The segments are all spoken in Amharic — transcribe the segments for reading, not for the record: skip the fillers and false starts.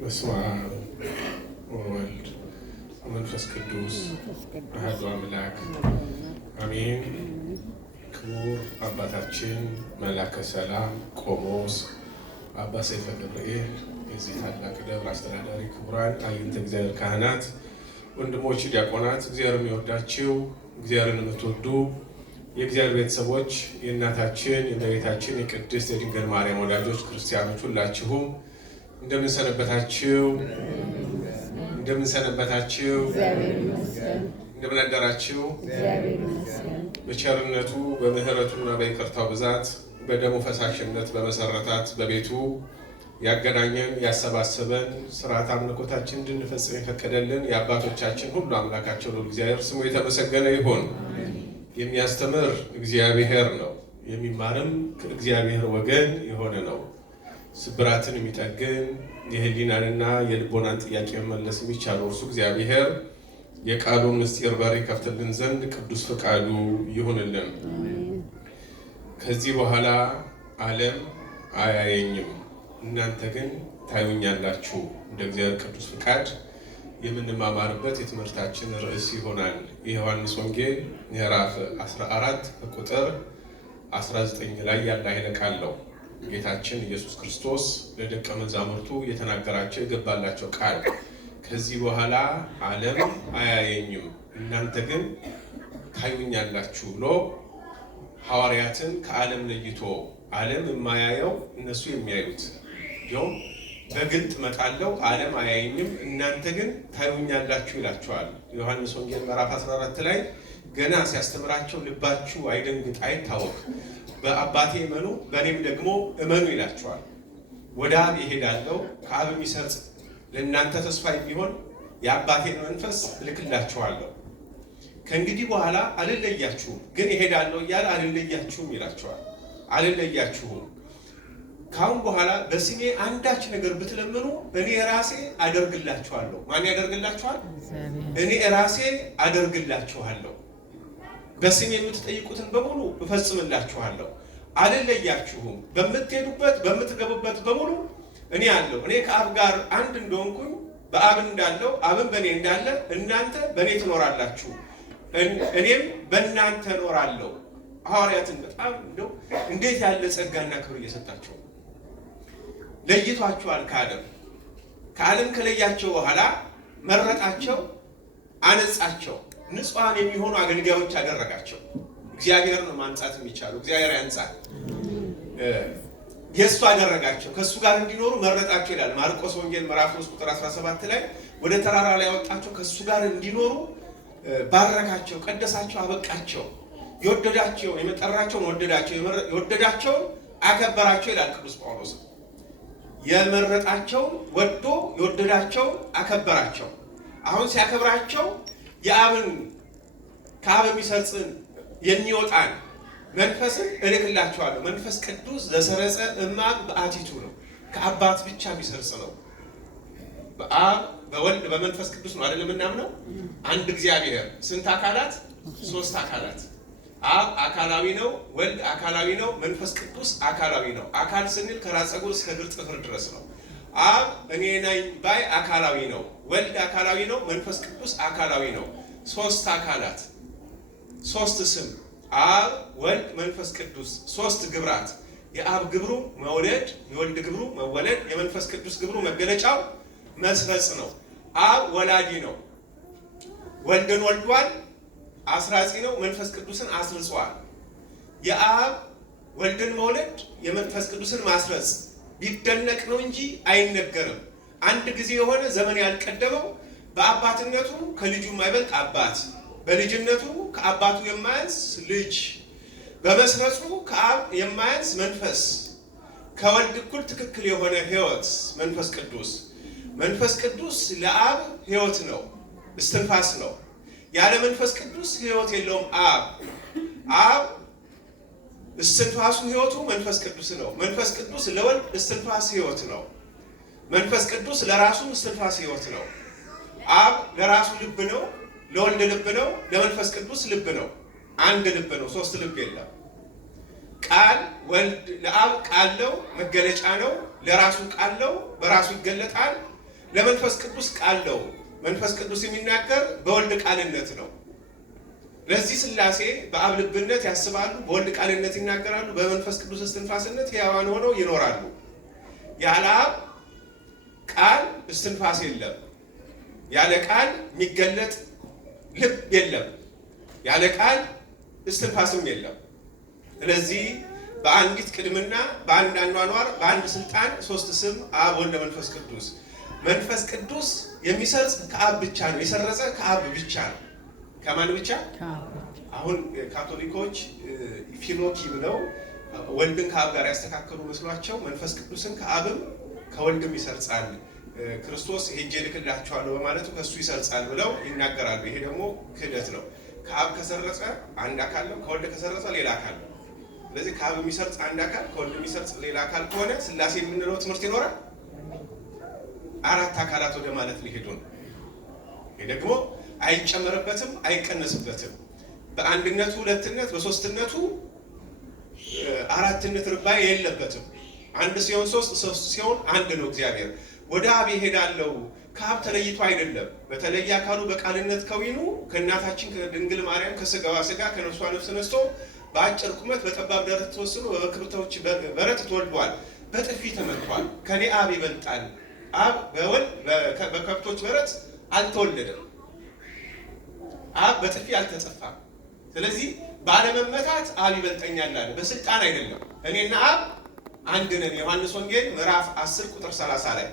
በስመ አብ ወወልድ ወመንፈስ ቅዱስ አሐዱ አምላክ አሜን። ክቡር አባታችን መላከ ሰላም ቆሞስ አባ ሰይፈ ገብርኤል የዚህ ታላቅ ደብር አስተዳዳሪ፣ ክቡራን አይንተ እግዚአብሔር ካህናት፣ ወንድሞች ዲያቆናት፣ እግዚአብሔር የሚወዳችሁ እግዚአብሔርን የምትወዱ የእግዚአብሔር ቤተሰቦች፣ የእናታችን የእመቤታችን የቅድስት የድንግል ማርያም ወዳጆች ክርስቲያኖች ሁላችሁም እንደምን ሰነበታችሁ? እንደምን አደራችሁ? በቸርነቱ በምህረቱና በይቅርታው ብዛት በደሙ ፈሳሽነት በመሰረታት በቤቱ ያገናኘን ያሰባሰበን ስርዓት አምልኮታችን እንድንፈጽም የፈቀደልን የአባቶቻችን ሁሉ አምላካቸው ነው እግዚአብሔር ስሙ የተመሰገነ ይሁን። የሚያስተምር እግዚአብሔር ነው፣ የሚማርም ከእግዚአብሔር ወገን የሆነ ነው። ስብራትን የሚጠግን የህሊናንና የልቦናን ጥያቄ መመለስ የሚቻለው እርሱ እግዚአብሔር የቃሉን ምስጢር በር ይከፍትልን ዘንድ ቅዱስ ፈቃዱ ይሁንልን። ከዚህ በኋላ ዓለም አያየኝም፣ እናንተ ግን ታዩኛላችሁ እንደ እግዚአብሔር ቅዱስ ፈቃድ የምንማማርበት የትምህርታችን ርዕስ ይሆናል። የዮሐንስ ወንጌል ምዕራፍ 14 ቁጥር 19 ላይ ያለ ኃይለ ቃል ነው። ጌታችን ኢየሱስ ክርስቶስ ለደቀ መዛሙርቱ የተናገራቸው የገባላቸው ቃል ከዚህ በኋላ ዓለም አያየኝም እናንተ ግን ታዩኛላችሁ ብሎ ሐዋርያትን ከዓለም ለይቶ ዓለም የማያየው እነሱ የሚያዩት ይሁን በግልጥ መጣለው ዓለም አያየኝም እናንተ ግን ታዩኛላችሁ ይላቸዋል። ዮሐንስ ወንጌል ምዕራፍ 14 ላይ ገና ሲያስተምራቸው ልባችሁ አይደንግጥ አይታወክ፣ በአባቴ እመኑ በእኔም ደግሞ እመኑ ይላቸዋል። ወደ አብ ይሄዳለው ከአብ የሚሰርጽ ለእናንተ ተስፋ የሚሆን የአባቴን መንፈስ እልክላችኋለሁ። ከእንግዲህ በኋላ አልለያችሁም፣ ግን ይሄዳለው እያለ አልለያችሁም ይላቸዋል። አልለያችሁም ካሁን በኋላ በስሜ አንዳች ነገር ብትለምኑ እኔ ራሴ አደርግላችኋለሁ። ማን ያደርግላችኋል? እኔ ራሴ አደርግላችኋለሁ። በስሜ የምትጠይቁትን በሙሉ እፈጽምላችኋለሁ። አልለያችሁም። በምትሄዱበት በምትገቡበት በሙሉ እኔ አለሁ። እኔ ከአብ ጋር አንድ እንደሆንኩኝ በአብ እንዳለው አብን በእኔ እንዳለ እናንተ በእኔ ትኖራላችሁ፣ እኔም በእናንተ እኖራለሁ። ሐዋርያትን በጣም እንደው እንዴት ያለ ጸጋና ክብር እየሰጣቸው ለይቷቸዋል። ከዓለም ከለያቸው በኋላ መረጣቸው፣ አነጻቸው፣ ንጹሐን የሚሆኑ አገልጋዮች አደረጋቸው። እግዚአብሔር ነው ማንጻት የሚቻለው፣ እግዚአብሔር ያንጻል። የእሱ አደረጋቸው፣ ከእሱ ጋር እንዲኖሩ መረጣቸው ይላል ማርቆስ ወንጌል ምዕራፍ 3 ቁጥር 17 ላይ ወደ ተራራ ላይ ያወጣቸው፣ ከእሱ ጋር እንዲኖሩ ባረካቸው፣ ቀደሳቸው፣ አበቃቸው። የወደዳቸውን የመጠራቸውን ወደዳቸው፣ የወደዳቸውን አከበራቸው ይላል ቅዱስ ጳውሎስ። የመረጣቸውን ወዶ የወደዳቸውን አከበራቸው። አሁን ሲያከብራቸው ከአብ የሚሰርጽን የሚወጣን መንፈስን እልክላቸዋለሁ። መንፈስ ቅዱስ ዘሰረጸ እምአብ በአቲቱ ነው፣ ከአባት ብቻ የሚሰርጽ ነው። በአብ በወልድ በመንፈስ ቅዱስ ነው አይደለም የምናምነው። አንድ እግዚአብሔር ስንት አካላት? 3 አካላት። አብ አካላዊ ነው፣ ወልድ አካላዊ ነው፣ መንፈስ ቅዱስ አካላዊ ነው። አካል ስንል ከራስ ፀጉር እስከ እግር ጥፍር ድረስ ነው። አብ እኔ ነኝ ባይ አካላዊ ነው፣ ወልድ አካላዊ ነው፣ መንፈስ ቅዱስ አካላዊ ነው። 3 አካላት፣ 3 ስም፣ አብ ወልድ መንፈስ ቅዱስ፣ 3 ግብራት። የአብ ግብሩ መውለድ፣ የወልድ ግብሩ መወለድ፣ የመንፈስ ቅዱስ ግብሩ መገለጫው መስረጽ ነው። አብ ወላዲ ነው፣ ወልድን ወልዷል፣ አስራጺ ነው፣ መንፈስ ቅዱስን አስርጿል። የአብ ወልድን መውለድ የመንፈስ ቅዱስን ማስረጽ ቢደነቅ ነው እንጂ አይነገርም። አንድ ጊዜ የሆነ ዘመን ያልቀደመው በአባትነቱ ከልጁ የማይበልጥ አባት፣ በልጅነቱ ከአባቱ የማያንስ ልጅ፣ በመስረጹ ከአብ የማያንስ መንፈስ፣ ከወልድ እኩል ትክክል የሆነ ሕይወት መንፈስ ቅዱስ። መንፈስ ቅዱስ ለአብ ሕይወት ነው፣ እስትንፋስ ነው። ያለ መንፈስ ቅዱስ ሕይወት የለውም። አብ እስትንፋሱ ሕይወቱ መንፈስ ቅዱስ ነው። መንፈስ ቅዱስ ለወልድ እስትንፋስ ሕይወት ነው። መንፈስ ቅዱስ ለራሱ እስትንፋስ ሕይወት ነው። አብ ለራሱ ልብ ነው፣ ለወልድ ልብ ነው፣ ለመንፈስ ቅዱስ ልብ ነው። አንድ ልብ ነው፣ 3 ልብ የለም። ቃል ወልድ ለአብ ቃል ነው፣ መገለጫ ነው። ለራሱ ቃል ነው፣ በራሱ ይገለጣል። ለመንፈስ ቅዱስ ቃል ነው። መንፈስ ቅዱስ የሚናገር በወልድ ቃልነት ነው። ለዚህ ሥላሴ በአብ ልብነት ያስባሉ፣ በወልድ ቃልነት ይናገራሉ፣ በመንፈስ ቅዱስ እስትንፋስነት ሕያዋን ሆነው ይኖራሉ። ያለ አብ ቃል እስትንፋስ የለም። ያለ ቃል የሚገለጥ ልብ የለም። ያለ ቃል እስትንፋስም የለም። ስለዚህ በአንዲት ቅድምና፣ በአንድ አኗኗር፣ በአንድ ስልጣን ሶስት ስም አብ፣ ወልድ፣ መንፈስ ቅዱስ። መንፈስ ቅዱስ የሚሰርጽ ከአብ ብቻ ነው። የሰረጸ ከአብ ብቻ ነው። ከማን ብቻ? አሁን ካቶሊኮች ፊሎኪ ብለው ወልድን ከአብ ጋር ያስተካከሉ መስሏቸው መንፈስ ቅዱስን ከአብም ከወልድም ይሰርጻል፣ ክርስቶስ ሄጄ ልክላቸዋለሁ በማለቱ ከእሱ ይሰርጻል ብለው ይናገራሉ። ይሄ ደግሞ ክህደት ነው። ከአብ ከሰረጸ አንድ አካል ነው፣ ከወልድ ከሰረጸ ሌላ አካል ነው። ስለዚህ ከአብ የሚሰርጽ አንድ አካል፣ ከወልድ የሚሰርጽ ሌላ አካል ከሆነ ሥላሴ የምንለው ትምህርት ይኖራል። አራት አካላት ወደ ማለት ሊሄዱ ነው። ይሄ ደግሞ አይጨመርበትም፣ አይቀነስበትም። በአንድነቱ ሁለትነት፣ በሶስትነቱ አራትነት ርባይ የለበትም። አንድ ሲሆን ሶስት፣ ሶስት ሲሆን አንድ ነው እግዚአብሔር። ወደ አብ ይሄዳለው ከአብ ተለይቶ አይደለም። በተለየ አካሉ በቃልነት ከዊኑ ከእናታችን ከድንግል ማርያም ከስጋዋ ስጋ ከነፍሷ ነፍስ ነስቶ በአጭር ቁመት በጠባብ ደረት ተወስኖ በክብርቶች በረት ተወልዷል። በጥፊ ተመቷል። ከኔ አብ ይበልጣል። አብ በከብቶች በረት አልተወለደም። አብ በጥፊ አልተጸፋም። ስለዚህ ባለመመታት አብ ይበልጠኛል አለ። በስልጣን አይደለም። እኔና አብ አንድ ነን። ዮሐንስ ወንጌል ምዕራፍ 10 ቁጥር 30 ላይ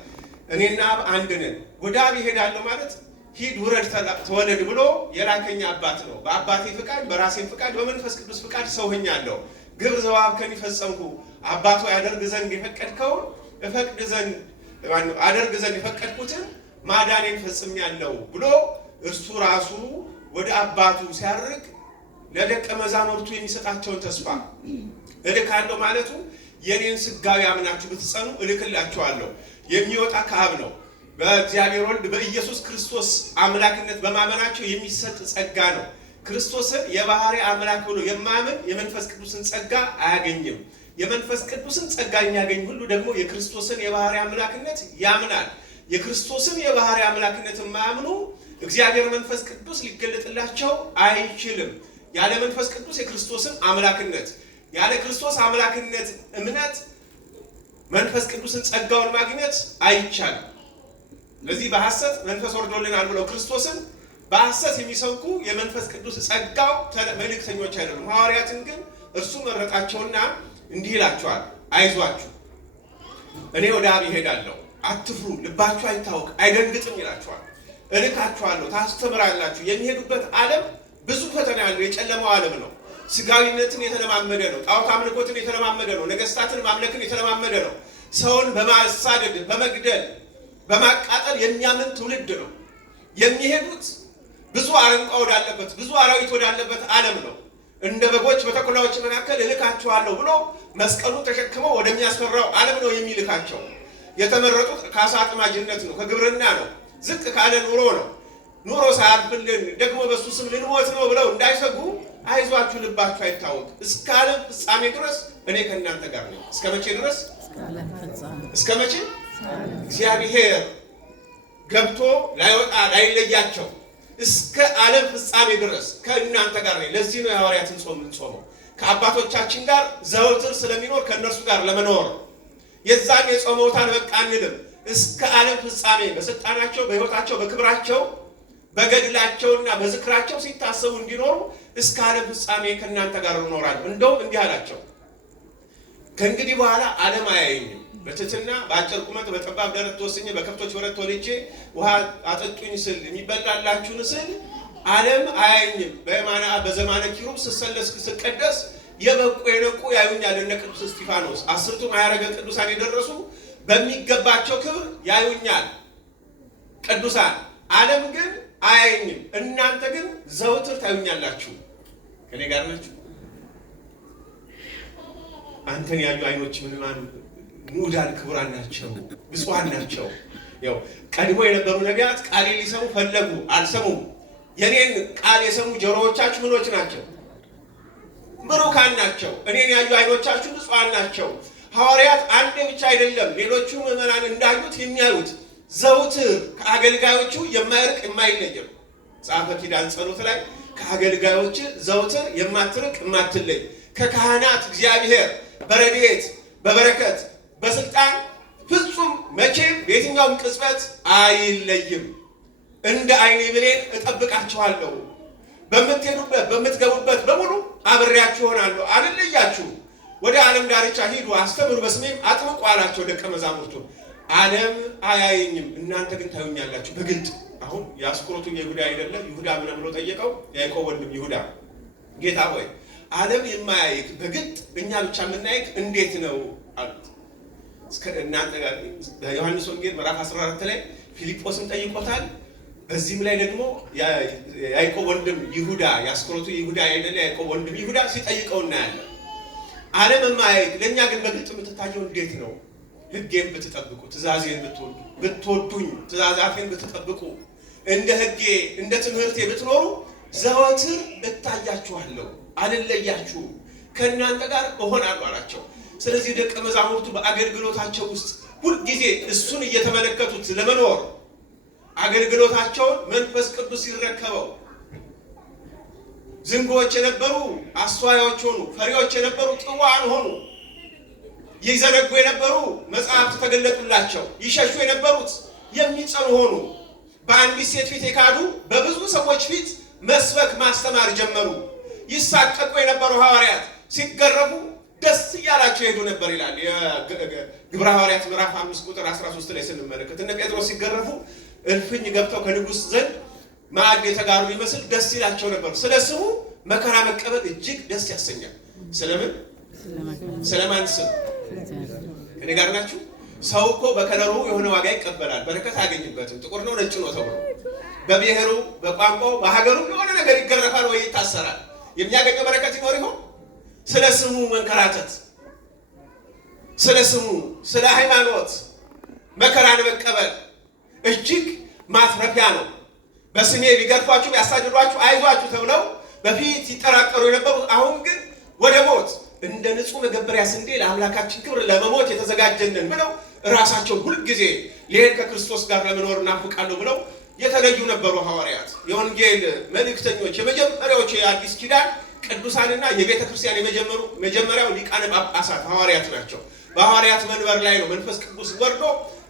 እኔና አብ አንድ ነን። ወደ አብ ይሄዳለሁ ማለት ሂድ ውረድ ተወለድ ብሎ የላከኝ አባት ነው። በአባቴ ፍቃድ፣ በራሴም ፍቃድ፣ በመንፈስ ቅዱስ ፍቃድ ሰው ሆኛለሁ። ግብር ዘወሀብከኒ ፈጸምኩ። አባቶ ያደርግ ዘንድ የፈቀድከውን እፈቅድ ዘንድ አደርግ ዘንድ የፈቀድኩትን ማዳኔን ፈጽሜያለሁ ብሎ እርሱ ራሱ ወደ አባቱ ሲያርግ ለደቀ መዛሙርቱ የሚሰጣቸውን ተስፋ እልካለሁ ማለቱ የኔን ስጋዊ አምናችሁ ብትጸኑ እልክላችኋለሁ። የሚወጣ ከአብ ነው። በእግዚአብሔር ወልድ በኢየሱስ ክርስቶስ አምላክነት በማመናቸው የሚሰጥ ጸጋ ነው። ክርስቶስን የባህሪ አምላክ ብሎ የማያምን የመንፈስ ቅዱስን ጸጋ አያገኝም። የመንፈስ ቅዱስን ጸጋ የሚያገኝ ሁሉ ደግሞ የክርስቶስን የባህሪ አምላክነት ያምናል። የክርስቶስን የባህሪ አምላክነት የማያምኑ እግዚአብሔር መንፈስ ቅዱስ ሊገለጥላቸው አይችልም። ያለ መንፈስ ቅዱስ የክርስቶስን አምላክነት፣ ያለ ክርስቶስ አምላክነት እምነት መንፈስ ቅዱስን ጸጋውን ማግኘት አይቻልም። ለዚህ በሐሰት መንፈስ ወርዶልናል ብለው ክርስቶስን በሐሰት የሚሰብኩ የመንፈስ ቅዱስ ጸጋው መልእክተኞች አይደሉም። ሐዋርያትን ግን እርሱ መረጣቸውና እንዲህ ይላቸዋል፣ አይዟችሁ እኔ ወደ አብ ይሄዳለሁ፣ አትፍሩ፣ ልባችሁ አይታወቅ አይደንግጥም ይላቸዋል። እልካችኋለሁ፣ ታስተምራላችሁ። የሚሄዱበት ዓለም ብዙ ፈተና ያለው የጨለማው ዓለም ነው። ስጋዊነትን የተለማመደ ነው። ጣዖት አምልኮትን የተለማመደ ነው። ነገስታትን ማምለክን የተለማመደ ነው። ሰውን በማሳደድ በመግደል በማቃጠል የሚያምን ትውልድ ነው። የሚሄዱት ብዙ አረንቋ ወዳለበት ብዙ አራዊት ወዳለበት ዓለም ነው። እንደ በጎች በተኩላዎች መካከል እልካችኋለሁ ብሎ መስቀሉን ተሸክመው ወደሚያስፈራው ዓለም ነው የሚልካቸው። የተመረጡት ከአሳ አጥማጅነት ነው፣ ከግብርና ነው፣ ዝቅ ካለ ኑሮ ነው። ኑሮ ሳያልፍልን ደግሞ በሱ ስም ልንሞት ነው ብለው እንዳይሰጉ አይዟችሁ፣ ልባችሁ አይታወቅ፣ እስከ ዓለም ፍጻሜ ድረስ እኔ ከእናንተ ጋር ነኝ። እስከ መቼ ድረስ? እስከ መቼ? እግዚአብሔር ገብቶ ላይወጣ ላይለያቸው እስከ ዓለም ፍጻሜ ድረስ ከእናንተ ጋር ነኝ። ለዚህ ነው የሐዋርያትን ጾም የምንጾመው፣ ከአባቶቻችን ጋር ዘወትር ስለሚኖር ከእነርሱ ጋር ለመኖር። የዛን የጾመውታን በቃ አንልም። እስከ ዓለም ፍጻሜ በስልጣናቸው በሕይወታቸው በክብራቸው በገድላቸውና በዝክራቸው ሲታሰቡ እንዲኖሩ እስከ ዓለም ፍጻሜ ከእናንተ ጋር እኖራለሁ። እንደውም እንዲህ አላቸው፣ ከእንግዲህ በኋላ ዓለም አያየኝም። በትሕትና በአጭር ቁመት በጠባብ ደረት ተወስኜ በከብቶች በረት ተወልጄ ውሃ አጠጡኝ ስል የሚበላላችሁን ስል ዓለም አያየኝም። በዘማነ ኪሩብ ስሰለስ ስቀደስ የበቁ የነቁ ያዩኛል። እነ ቅዱስ እስጢፋኖስ 10ቱ ማዕረገ ቅዱሳን የደረሱ በሚገባቸው ክብር ያዩኛል ቅዱሳን። ዓለም ግን አያየኝም። እናንተ ግን ዘውትር ታዩኛላችሁ። ከኔ ጋር ናችሁ። አንተን ያዩ አይኖች ምንማን ንዑዳን ክቡራን ናቸው፣ ብፁዓን ናቸው። ያው ቀድሞ የነበሩ ነቢያት ቃሌ ሊሰሙ ፈለጉ፣ አልሰሙም። የኔን ቃል የሰሙ ጆሮዎቻችሁ ምኖች ናቸው? ብሩካን ናቸው። እኔን ያዩ አይኖቻችሁ ብፁዓን ናቸው። ሐዋርያት አንዴ ብቻ አይደለም ሌሎቹ ምዕመናን እንዳዩት የሚያዩት ዘውትር ከአገልጋዮቹ የማይርቅ የማይለይ። ጻፈ ኪዳን ጸሎት ላይ ከአገልጋዮች ዘውትር የማትርቅ የማትለይ ከካህናት እግዚአብሔር በረድኤት በበረከት በስልጣን ፍጹም መቼም በየትኛውም ቅጽበት አይለይም። እንደ ዓይኔ ብሌን እጠብቃችኋለሁ፣ በምትሄዱበት በምትገቡበት በሙሉ አብሬያችሁ እሆናለሁ፣ አልለያችሁ። ወደ ዓለም ዳርቻ ሂዱ፣ አስተምሩ፣ በስሜም አጥምቁ አላቸው ደቀ መዛሙርቱን። ዓለም አያየኝም፣ እናንተ ግን ታዩኛላችሁ በግልጥ። አሁን የአስቆሮቱ የይሁዳ አይደለ? ይሁዳ ምን ብሎ ጠየቀው? ያዕቆብ ወንድም ይሁዳ፣ ጌታ ሆይ ዓለም የማያይክ በግልጥ እኛ ብቻ የምናይክ እንዴት ነው አሉት። በዮሐንስ ወንጌል ምዕራፍ 14 ላይ ፊልጶስን ጠይቆታል። በዚህም ላይ ደግሞ ያዕቆብ ወንድም ይሁዳ የአስቆሮቱ ይሁዳ አይደለ? ያዕቆብ ወንድም ይሁዳ ሲጠይቀው እናያለን። ዓለም የማያይክ ለእኛ ግን በግልጥ የምትታየው እንዴት ነው? ሕጌን ብትጠብቁ፣ ትእዛዜን ብትወዱኝ፣ ትእዛዛቴን ብትጠብቁ፣ እንደ ሕጌ እንደ ትምህርቴ ብትኖሩ ዘወትር እታያችኋለሁ፣ አልለያችሁም፣ ከእናንተ ጋር እሆናለሁ አላቸው። ስለዚህ ደቀ መዛሙርቱ በአገልግሎታቸው ውስጥ ሁልጊዜ እሱን እየተመለከቱት ለመኖር አገልግሎታቸውን መንፈስ ቅዱስ ይረከበው። ዝንጎዎች የነበሩ አስተዋዮች ሆኑ፣ ፈሪዎች የነበሩ ጥዋን ሆኑ፣ ይዘነጉ የነበሩ መጽሐፍት ተገለጡላቸው፣ ይሸሹ የነበሩት የሚጸኑ ሆኑ። በአንዲት ሴት ፊት የካዱ በብዙ ሰዎች ፊት መስበክ ማስተማር ጀመሩ። ይሳቀቁ የነበሩ ሐዋርያት ሲገረፉ ደስ እያላቸው ሄዱ ነበር ይላል የግብረ ሐዋርያት ምዕራፍ 5 ቁጥር 13 ላይ ስንመለከት እነ ጴጥሮስ ሲገረፉ እልፍኝ ገብተው ከንጉሥ ዘንድ ማዕድ የተጋሩ ይመስል ደስ ይላቸው ነበር። ስለ ስሙ መከራ መቀበል እጅግ ደስ ያሰኛል። ስለምን? ስለማን ስም? እኔ ጋር ናችሁ? ሰው እኮ በከለሩ የሆነ ዋጋ ይቀበላል፣ በረከት አያገኝበትም። ጥቁር ነው ነጭ ነው ተብሎ በብሔሩ በቋንቋው በሀገሩ የሆነ ነገር ይገረፋል ወይ ይታሰራል። የሚያገኘው በረከት ይኖር ይሆን? ስለ ስሙ መንከራተት፣ ስለ ስሙ ስለ ሃይማኖት መከራን መቀበል እጅግ ማትረፊያ ነው። በስሜ ቢገርፏችሁ ቢያሳድዷችሁ አይዟችሁ ተብለው በፊት ይጠራጠሩ የነበሩ አሁን ግን ወደ ሞት እንደ ንጹህ መገበሪያ ስንዴ ለአምላካችን ክብር ለመሞት የተዘጋጀንን ብለው ራሳቸውን ሁልጊዜ ይሄን ከክርስቶስ ጋር ለመኖር እናፍቃለሁ ብለው የተለዩ ነበሩ ሐዋርያት። የወንጌል መልእክተኞች የመጀመሪያዎቹ የአዲስ ኪዳን ቅዱሳንና የቤተ ክርስቲያን መጀመሪያው ሊቃነ ጳጳሳት ሐዋርያት ናቸው። በሐዋርያት መንበር ላይ ነው መንፈስ ቅዱስ ወርዶ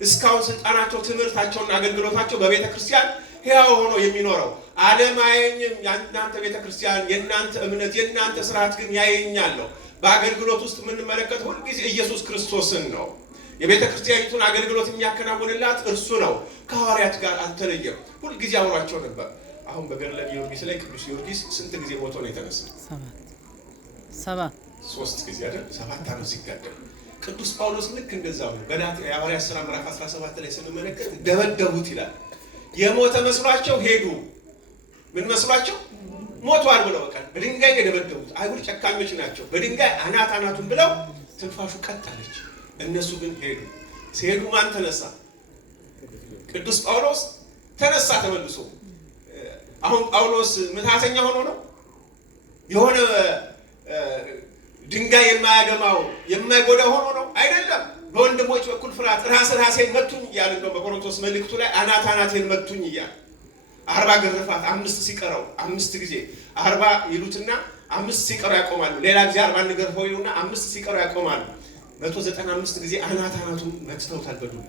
እስካሁን ስልጣናቸው፣ ትምህርታቸውና አገልግሎታቸው በቤተ ክርስቲያን ሕያው ሆኖ የሚኖረው። ዓለም አያየኝም፣ የእናንተ ቤተ ክርስቲያን፣ የእናንተ እምነት፣ የእናንተ ስርዓት ግን ያየኛለሁ። በአገልግሎት ውስጥ የምንመለከተው ሁልጊዜ ኢየሱስ ክርስቶስን ነው። የቤተ ክርስቲያኒቱን አገልግሎት የሚያከናውንላት እርሱ ነው። ከሐዋርያት ጋር አልተለየም፣ ሁልጊዜ አብሯቸው ነበር። አሁን በገድለ ጊዮርጊስ ላይ ቅዱስ ጊዮርጊስ ስንት ጊዜ ሞቶ ነው የተነሳ? 3 ጊዜ አይደል? 7 ዓመት ሲጋደል። ቅዱስ ጳውሎስ ልክ እንደዛው ነው። የሐዋርያት ሥራ ምዕራፍ 17 ላይ ስንመለከት ደበደቡት ይላል። የሞተ መስሏቸው ሄዱ። ምን መስሏቸው? ሞቷል ብለው በቃ በድንጋይ የደበደቡት። አይሁድ ጨካኞች ናቸው። በድንጋይ አናቱን ብለው ትንፋሹ ቀጠለች። እነሱ ግን ሄዱ። ሲሄዱ ማን ተነሳ? ቅዱስ ጳውሎስ ተነሳ ተመልሶ። አሁን ጳውሎስ ምትሃተኛ ሆኖ ነው? የሆነ ድንጋይ የማያገማው የማይጎዳ ሆኖ ነው? አይደለም። በወንድሞች በኩል ፍርሃት ራሴን መቱኝ እያለ እንደው በቆሮንቶስ መልእክቱ ላይ አናቴን መቱኝ እያለ 40 ግርፋት 5 ሲቀረው 5 ጊዜ 40 ይሉትና 5 ሲቀረው ያቆማሉ። ሌላ ጊዜ 40 ንገርፈው ይሉና 5 ሲቀረው ያቆማሉ። 195 ጊዜ አናቱን መትተውታል በዱላ።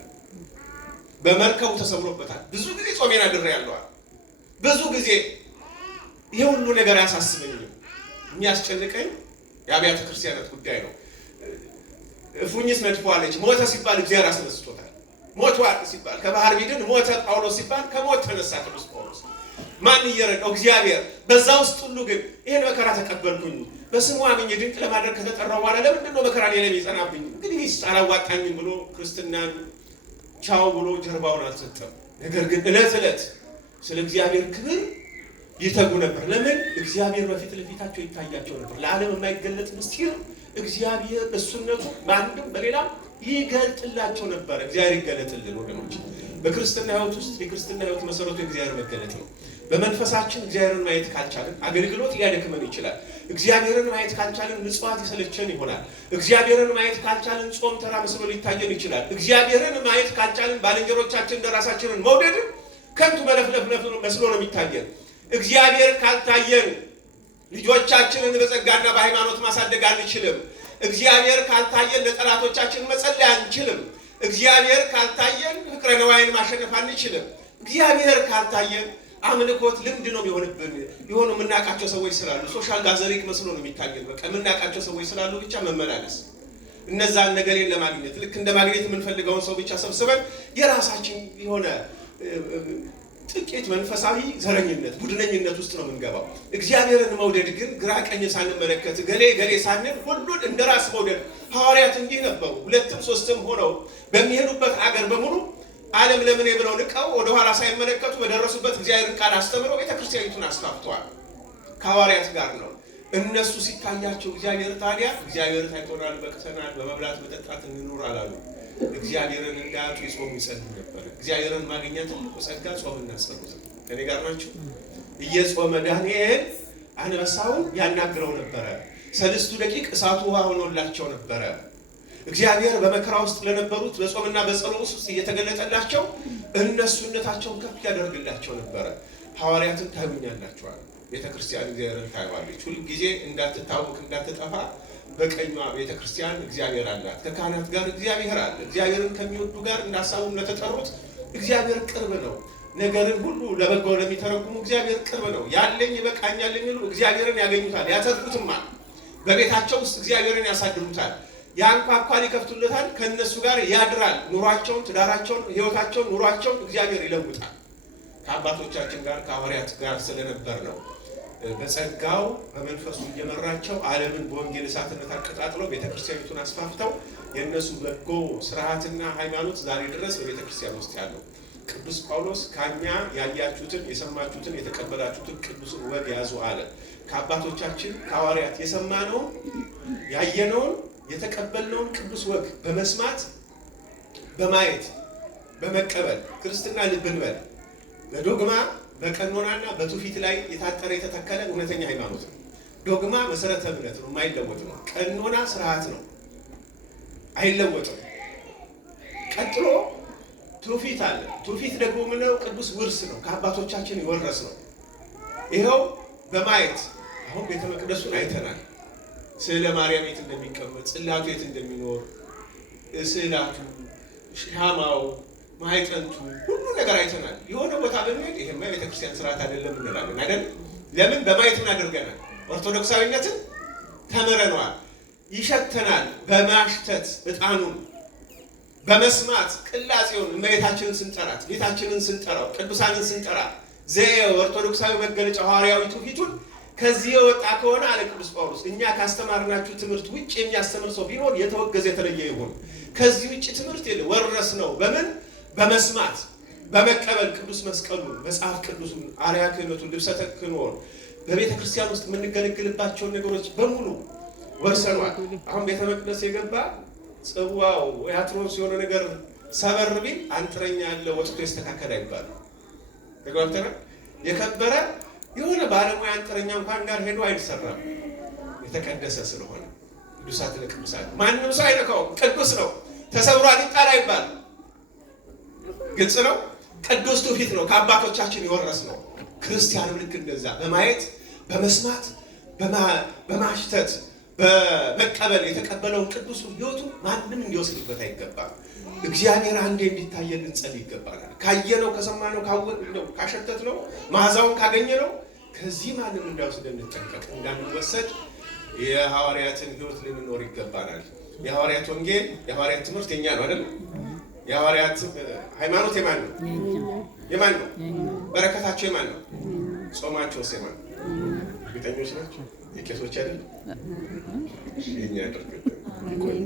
በመርከቡ ተሰብሮበታል። ብዙ ጊዜ ጾሜን አድሬያለሁ። ብዙ ጊዜ ይሄ ሁሉ ነገር ያሳስበኛል። የሚያስጨንቀኝ የአብያተ ክርስቲያናት ጉዳይ ነው። እፉኝት ነድፈዋለች። ሞተ ሲባል እግዚአብሔር አስነስቶታል። ሞቷል ሲባል ከባህር ቢድን ሞተ ጳውሎስ ሲባል ከሞት ተነሳ ቅዱስ ጳውሎስ። ማን እየረዳው? እግዚአብሔር። በዛ ውስጥ ሁሉ ግን ይሄን መከራ ተቀበልኩኝ በስሙ አምኜ ድንቅ ለማድረግ ከተጠራው በኋላ ለምንድን ነው መከራ ላይ የሚጸናብኝ? እንግዲህ አላዋጣኝም ብሎ ክርስትናን ቻው ብሎ ጀርባውን አልሰጠም። ነገር ግን ዕለት ስለ እግዚአብሔር ክብር ይተጉ ነበር። ለምን? እግዚአብሔር በፊት ለፊታቸው ይታያቸው ነበር። ለዓለም የማይገለጥ ምስጢር እግዚአብሔር እሱነቱ በአንድም በሌላም ይገልጥላቸው ነበር። እግዚአብሔር ይገለጥልን ወገኖች። በክርስትና ሕይወት ውስጥ የክርስትና ሕይወት መሰረቱ የእግዚአብሔር መገለጥ ነው። በመንፈሳችን እግዚአብሔርን ማየት ካልቻለን አገልግሎት ሊያደክመን ይችላል። እግዚአብሔርን ማየት ካልቻልን ምጽዋት ይሰለቸን ይሆናል። እግዚአብሔርን ማየት ካልቻልን ጾም ተራ መስሎ ሊታየን ይችላል። እግዚአብሔርን ማየት ካልቻልን ባልንጀሮቻችን ለራሳችንን መውደድ ከንቱ መለፍለፍ መስሎ ነው የሚታየን። እግዚአብሔር ካልታየን ልጆቻችንን በጸጋና በሃይማኖት ማሳደግ አንችልም። እግዚአብሔር ካልታየን ለጠላቶቻችን መጸለይ አንችልም። እግዚአብሔር ካልታየን ፍቅረ ነዋይን ማሸነፍ አንችልም። እግዚአብሔር ካልታየን አምልኮት ልምድ ነው የሚሆንብን። የሆኑ የምናውቃቸው ሰዎች ስላሉ ሶሻል ጋዘሪንግ መስሎ ነው የሚታየን። በቃ የምናውቃቸው ሰዎች ስላሉ ብቻ መመላለስ፣ እነዛን ነገሬን ለማግኘት ልክ እንደ ማግኘት የምንፈልገውን ሰው ብቻ ሰብስበን የራሳችን የሆነ ጥቂት መንፈሳዊ ዘረኝነት፣ ቡድነኝነት ውስጥ ነው የምንገባው። እግዚአብሔርን መውደድ ግን ግራ ቀኝ ሳንመለከት ገሌ ሳንል ሁሉን እንደራስ መውደድ። ሐዋርያት እንዲህ ነበሩ። 2ም 3ም ሆነው በሚሄዱበት አገር በሙሉ ዓለም ለምን ብለው ንቀው ወደ ኋላ ሳይመለከቱ በደረሱበት እግዚአብሔርን ቃል አስተምረው ቤተክርስቲያኒቱን አስፋፍተዋል። ከሐዋርያት ጋር ነው። እነሱ ሲታያቸው እግዚአብሔር ታዲያ እግዚአብሔር ታይቶናል፣ በቅተናል፣ በመብላት መጠጣት እንኑር አላሉ። እግዚአብሔርን እንዳያጡ ይጾሙ ይጸልዩ ነበር። እግዚአብሔርን ማግኘት ትልቁ ጸጋ ጾምና ጸሎት ነው። ከኔ ጋር ናችሁ? እየጾመ ዳንኤል አንበሳውን ያናግረው ነበረ። 3 ደቂቅ እሳቱ ውሃ ሆኖላቸው ነበረ። እግዚአብሔር በመከራ ውስጥ ለነበሩት በጾምና በጸሎት ውስጥ እየተገለጠላቸው እነሱነታቸውን ከፍ ያደርግላቸው ነበረ። ሐዋርያትን ታዩኛላችኋል። ቤተክርስቲያን እግዚአብሔርን ታዩዋለች። ሁል ጊዜ እንዳትታወቅ እንዳትጠፋ በቀኟ ቤተክርስቲያን እግዚአብሔር አላት። ከካህናት ጋር እግዚአብሔር አለ። እግዚአብሔርን ከሚወዱ ጋር እንዳሳቡ ለተጠሩት እግዚአብሔር ቅርብ ነው። ነገርን ሁሉ ለበጎ ለሚተረጉሙ እግዚአብሔር ቅርብ ነው። ያለኝ ይበቃኛል የሚሉ እግዚአብሔርን ያገኙታል፣ ያተርፉትማል። በቤታቸው ውስጥ እግዚአብሔርን ያሳድሩታል። ያንኳኳን ይከፍቱለታል። ከነሱ ጋር ያድራል። ኑሯቸውን፣ ትዳራቸውን፣ ህይወታቸውን፣ ኑሯቸውን እግዚአብሔር ይለውጣል። ከአባቶቻችን ጋር ከሐዋርያት ጋር ስለነበር ነው በጸጋው በመንፈሱ እየመራቸው ዓለምን በወንጌል እሳትነት አቀጣጥለው ቤተክርስቲያኒቱን አስፋፍተው የእነሱ በጎ ስርዓትና ሃይማኖት ዛሬ ድረስ በቤተክርስቲያን ውስጥ ያለው። ቅዱስ ጳውሎስ ከኛ ያያችሁትን የሰማችሁትን የተቀበላችሁትን ቅዱስ ወግ ያዙ አለ። ከአባቶቻችን ከሐዋርያት የሰማነውን ያየነውን የተቀበልነውን ቅዱስ ወግ በመስማት በማየት በመቀበል ክርስትና ልብ እንበል። በዶግማ በቀኖናና በትውፊት ላይ የታጠረ የተተከለ እውነተኛ ሃይማኖት ነው። ዶግማ መሰረተ እምነት ነው፣ የማይለወጥ ነው። ቀኖና ስርዓት ነው፣ አይለወጥም። ቀጥሎ ትውፊት አለ። ትውፊት ደግሞ ምነው? ቅዱስ ውርስ ነው፣ ከአባቶቻችን የወረስ ነው። ይኸው በማየት አሁን ቤተ መቅደሱን አይተናል። ስዕለ ማርያም የት እንደሚቀመጥ፣ ጽላቱ የት እንደሚኖር፣ ስዕላቱ፣ ሻማው፣ ማይጠንቱ ሁሉ ነገር አይተናል። የሆነ ቦታ ብንሄድ ይሄማ የቤተክርስቲያን ስርዓት አይደለም እንላለን አይደል? ለምን? በማየት እናደርገናል። ኦርቶዶክሳዊነትን ተምረነዋል። ይሸተናል። በማሽተት ዕጣኑን በመስማት ቅላጼውን እመቤታችንን ስንጠራት፣ ጌታችንን ስንጠራው፣ ቅዱሳንን ስንጠራ ኦርቶዶክሳዊ መገለጫ ሐዋርያዊ ትውፊቱን ከዚህ የወጣ ከሆነ አለ ቅዱስ ጳውሎስ እኛ ካስተማርናችሁ ትምህርት ውጭ የሚያስተምር ሰው ቢኖር የተወገዘ የተለየ ይሁን። ከዚህ ውጭ ትምህርት የለ። ወረስ ነው። በምን? በመስማት በመቀበል ቅዱስ መስቀሉን፣ መጽሐፍ ቅዱሱን፣ አርያ ክህነቱን፣ ልብሰ ተክህኖን በቤተ ክርስቲያን ውስጥ የምንገለግልባቸውን ነገሮች በሙሉ ወርሰኗል። አሁን ቤተ መቅደስ የገባ ጽዋው ያትሮስ የሆነ ነገር ሰበር ቢል አንጥረኛ ያለ ወጥቶ ይስተካከል አይባልም። ተግባብተናል። የከበረ የሆነ ባለሙያ አንጥረኛ እንኳን ጋር ሄዶ አይሰራም። የተቀደሰ ስለሆነ ቅዱሳት ለቅዱሳት ማንም ሰው አይነካውም። ቅዱስ ነው። ተሰብሯል ይጣል አይባልም። ግልጽ ነው። ቅዱስ ትውፊት ነው፣ ከአባቶቻችን የወረስ ነው። ክርስቲያንም ልክ እንደዛ በማየት በመስማት በማሽተት በመቀበል የተቀበለውን ቅዱስ ሕይወቱ ማንም እንዲወስድበት አይገባም። እግዚአብሔር አንዴ እንዲታየን ልንጸልይ ይገባናል። ካየነው፣ ከሰማነው፣ ካወቅነው፣ ካሸተትነው፣ መዓዛውን ካገኘነው ከዚህ ማንም እንዳይወስደን እንጠንቀቅ። እንዳንወሰድ የሐዋርያትን ሕይወት ልንኖር ይገባናል። የሐዋርያት ወንጌል የሐዋርያት ትምህርት የኛ ነው አይደል? የሐዋርያት ሃይማኖት የማን ነው? የማን ነው? በረከታቸው የማን ነው? ጾማቸውስ የማን ነው? እርግጠኞች ናቸው? የቄሶች አይደል? የኛ ያደርግልን።